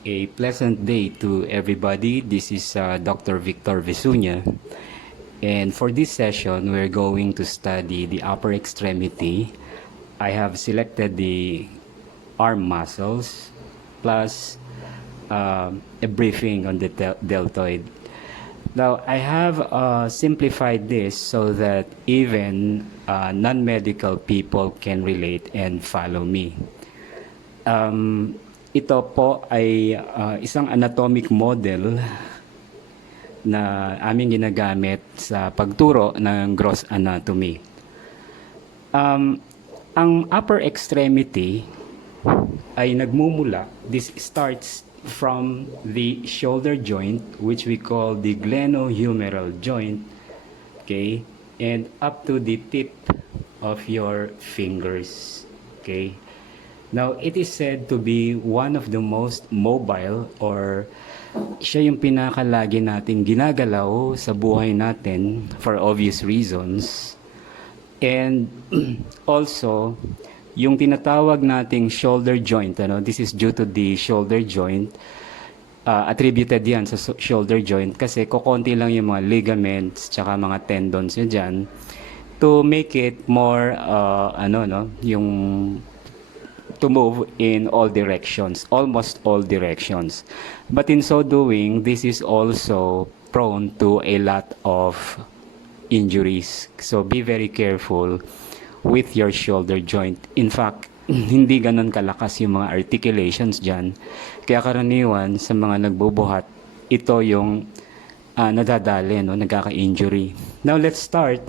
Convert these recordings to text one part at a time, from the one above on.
A pleasant day to everybody. This is Dr. Victor Vesunia. And for this session, we're going to study the upper extremity. I have selected the arm muscles plus a briefing on the deltoid. Now, I have simplified this so that even non-medical people can relate and follow me. Ito po ay isang anatomic model na aming ginagamit sa pagturo ng gross anatomy. Ang upper extremity ay nagmumula, this starts from the shoulder joint, which we call the glenohumeral joint, okay, and up to the tip of your fingers, okay. Now, it is said to be one of the most mobile, or siya yung pinakalagi nating ginagalaw sa buhay natin for obvious reasons. And also, yung tinatawag nating shoulder joint, this is due to the shoulder joint, attributed yan sa shoulder joint kasi kukonti lang yung mga ligaments tsaka mga tendons nyo dyan to make it more, yung to move in all directions, almost all directions. But in so doing, this is also prone to a lot of injuries. So be very careful with your shoulder joint. In fact, hindi ganun kalakas yung mga articulations dyan. Kaya karaniwan sa mga nagbubuhat, ito yung nadadali, nagkaka-injury. Now let's start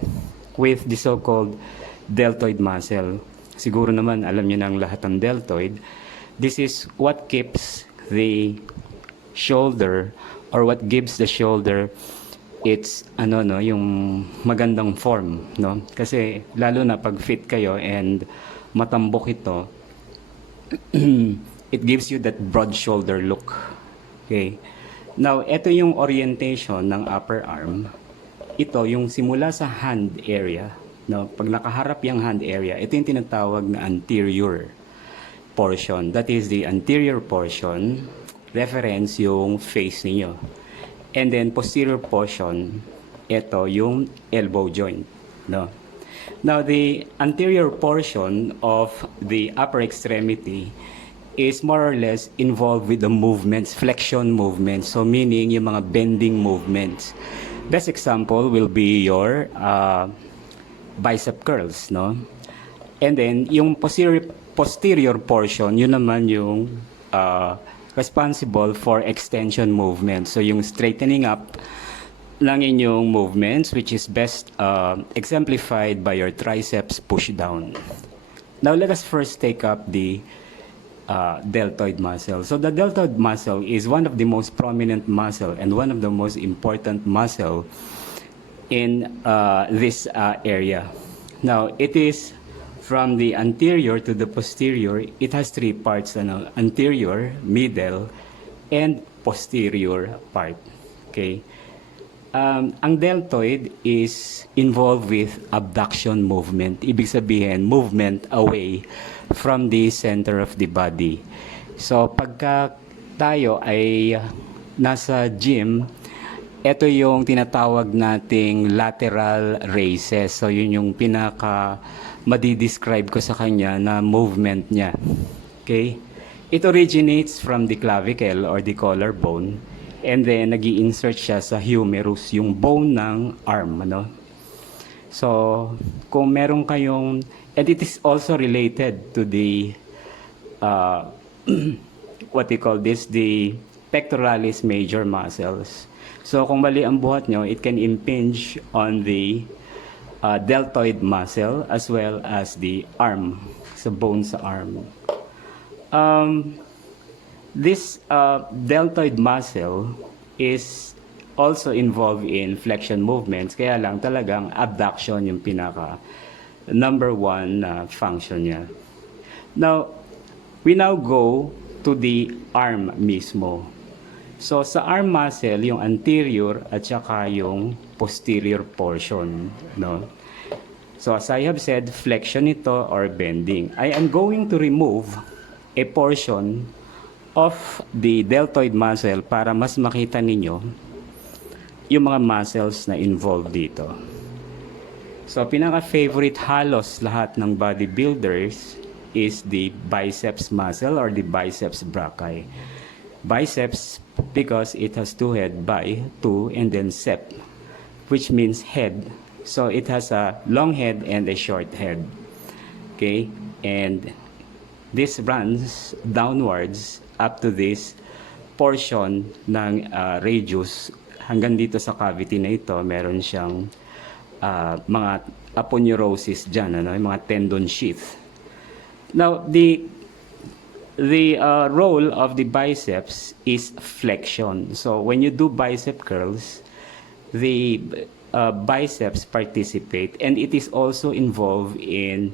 with the so-called deltoid muscle. Siguro naman alam niyo na ang lahat ng deltoid. This is what keeps the shoulder, or what gives the shoulder its yung magandang form, no? Kasi lalo na pag fit kayo and matambok ito, it gives you that broad shoulder look. Okay. Now, ito yung orientation ng upper arm. Ito yung simula sa hand area. No, pag nakaharap yung hand area, ito yung tinatawag na anterior portion. That is the anterior portion, reference yung face niyo. And then posterior portion, ito yung elbow joint. No? Now, the anterior portion of the upper extremity is more or less involved with the movements, flexion movements. So meaning yung mga bending movements. Best example will be your bicep curls, no? And then yung posterior portion, yun naman yung responsible for extension movement. So yung straightening up lang inyong movements, which is best exemplified by your triceps push down. Now let us first take up the deltoid muscle. So the deltoid muscle is one of the most prominent muscle and one of the most important muscle in this area. Now, it is from the anterior to the posterior. It has three parts, anterior, middle, and posterior part. Okay. Ang deltoid is involved with abduction movement. Ibig sabihin, movement away from the center of the body. So, pagka tayo ay nasa gym, ito yung tinatawag nating lateral raises. So, yun yung pinaka madi-describe ko sa kanya na movement niya. Okay? It originates from the clavicle or the collarbone. And then, nag-i-insert siya sa humerus, yung bone ng arm. So, kung meron kayong... And it is also related to the... what we call this, the pectoralis major muscles. So kung mali ang buhat nyo, it can impinge on the deltoid muscle as well as the arm, sa bone sa arm. This deltoid muscle is also involved in flexion movements, kaya lang talagang abduction yung pinaka number one function niya. Now, we now go to the arm mismo. So, sa arm muscle, yung anterior at saka yung posterior portion, no? So, as I have said, flexion ito or bending. I am going to remove a portion of the deltoid muscle para mas makita ninyo yung mga muscles na involved dito. So, pinaka-favorite halos lahat ng bodybuilders is the biceps muscle or the biceps brachii. Biceps because it has two head, bi, two, and then sep, which means head. So, it has a long head and a short head. Okay? And this runs downwards up to this portion ng radius. Hanggang dito sa cavity na ito, meron siyang mga aponeurosis dyan, ano? Yung mga tendon sheath. Now, the role of the biceps is flexion. So, when you do bicep curls, the biceps participate, and it is also involved in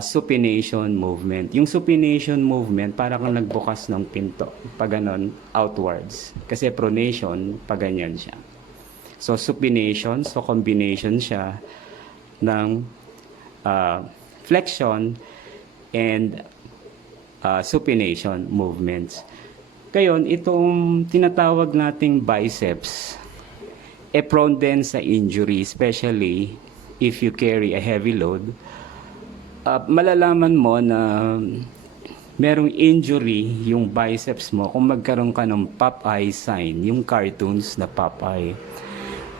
supination movement. Yung supination movement, para kang nagbukas ng pinto, pag ganon, outwards. Kasi pronation, pag ganyan siya. So, supination, so combination siya ng flexion and supination movements. Ngayon, itong tinatawag nating biceps, prone din sa injury, especially if you carry a heavy load. Malalaman mo na merong injury yung biceps mo kung magkaroon ka ng Popeye sign, yung cartoons na Popeye.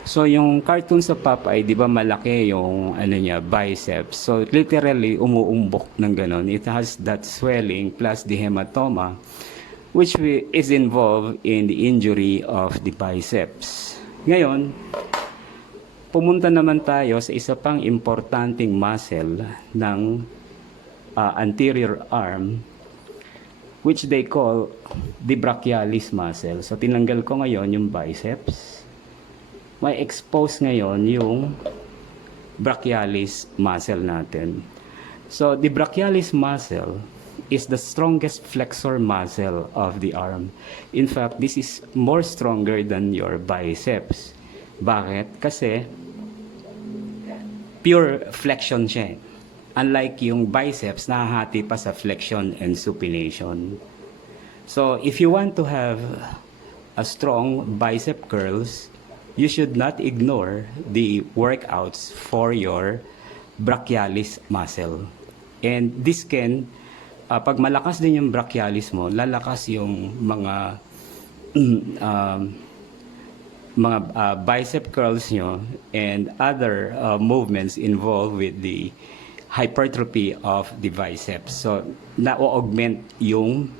So, yung cartoon sa Popeye, di ba malaki yung biceps. So, literally, umuumbok ng ganon. It has that swelling plus the hematoma, which is involved in the injury of the biceps. Ngayon, pumunta naman tayo sa isa pang importanteng muscle ng anterior arm, which they call the brachialis muscle. So, tinanggal ko ngayon yung biceps. May expose ngayon yung brachialis muscle natin. So, the brachialis muscle is the strongest flexor muscle of the arm. In fact, this is more stronger than your biceps. Bakit? Kasi pure flexion siya. Unlike yung biceps, nahahati pa sa flexion and supination. So, if you want to have a strong bicep curls, you should not ignore the workouts for your brachialis muscle. And this can, pag malakas din yung brachialis mo, lalakas yung mga bicep curls nyo and other movements involved with the hypertrophy of the biceps. So, na-augment yung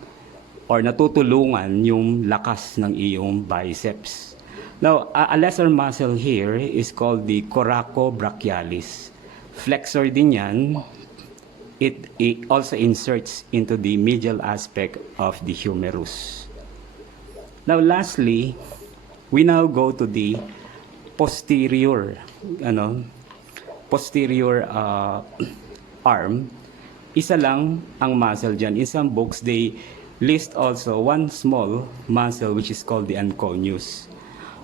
or natutulungan yung lakas ng iyong biceps. Now, a lesser muscle here is called the coracobrachialis. Flexor din yan. It also inserts into the medial aspect of the humerus. Now, lastly, we now go to the posterior, arm. Isa lang ang muscle dyan. In some books, they list also one small muscle which is called the anconeus.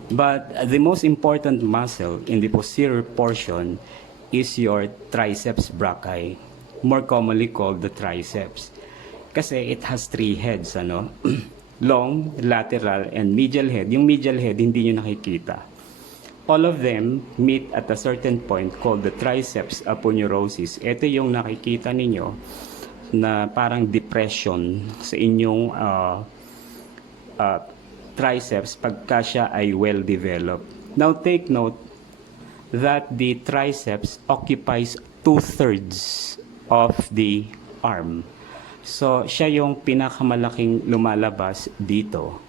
But the most important muscle in the posterior portion is your triceps brachii, more commonly called the triceps. Kasi it has three heads, long, lateral, and medial head. Yung medial head, hindi nyo nakikita. All of them meet at a certain point called the triceps aponeurosis. Ito yung nakikita ninyo na parang depression sa inyong triceps pagka siya ay well-developed. Now take note that the triceps occupies 2/3 of the arm. So, siya yung pinakamalaking lumalabas dito.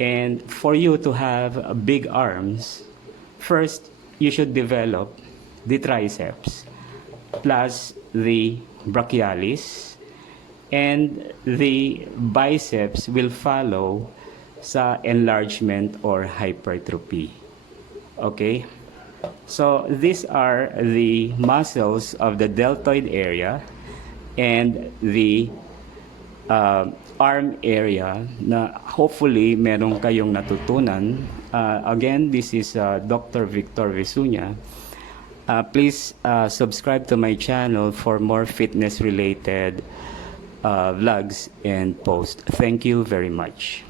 And for you to have big arms, first, you should develop the triceps plus the brachialis, and the biceps will follow sa enlargement or hypertrophy. Okay? So, these are the muscles of the deltoid area and the arm area na hopefully meron kayong natutunan. Again, this is Dr. Victor Visunya. Please subscribe to my channel for more fitness-related vlogs and posts. Thank you very much.